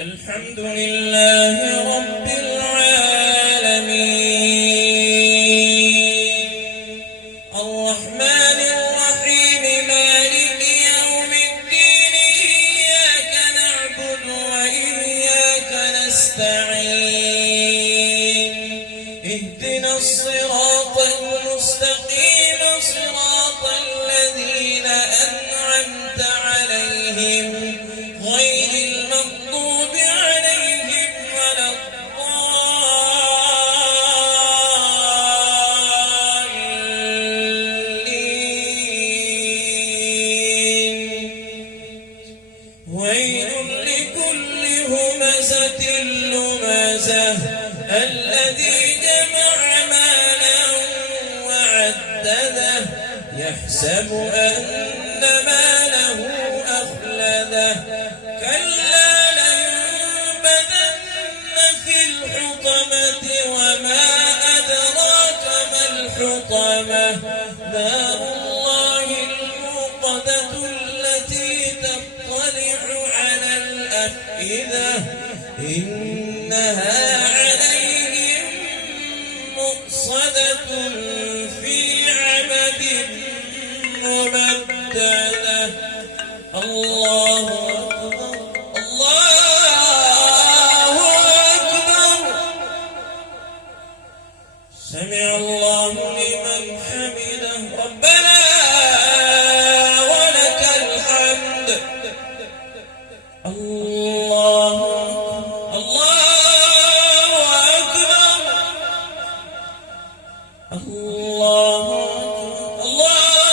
الحمد لله رب العالمين الرحمن الرحيم مالك يوم الدين إياك نعبد وإياك نستعين اهدنا الصراط المستقيم صراط الذين أنعمت عليهم غير المغضوب عليهم ولا الضالين ويل لكل همزة لمزة الذي جمع مالا وعدده يحسب أن ماله أخلده كلا لينبذن في الحطمة وما أدراك ما الحطمة نار الله الموقدة التي تطلع على الأفئدة إنها عليهم مؤصدة في عمد ممددة الله أكبر الله أكبر سمع الله لمن حمده ربنا ولك الحمد الله أكبر الله الله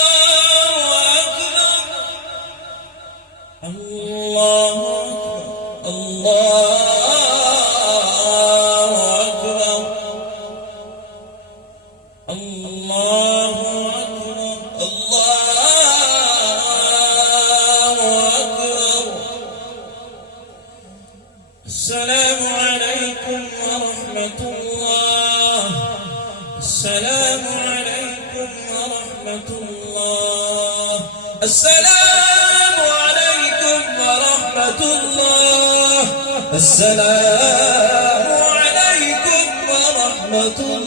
أكبر الله أكبر الله أكبر السلام عليكم ورحمة الله السلام عليكم ورحمة الله السلام عليكم ورحمة الله السلام عليكم ورحمة الله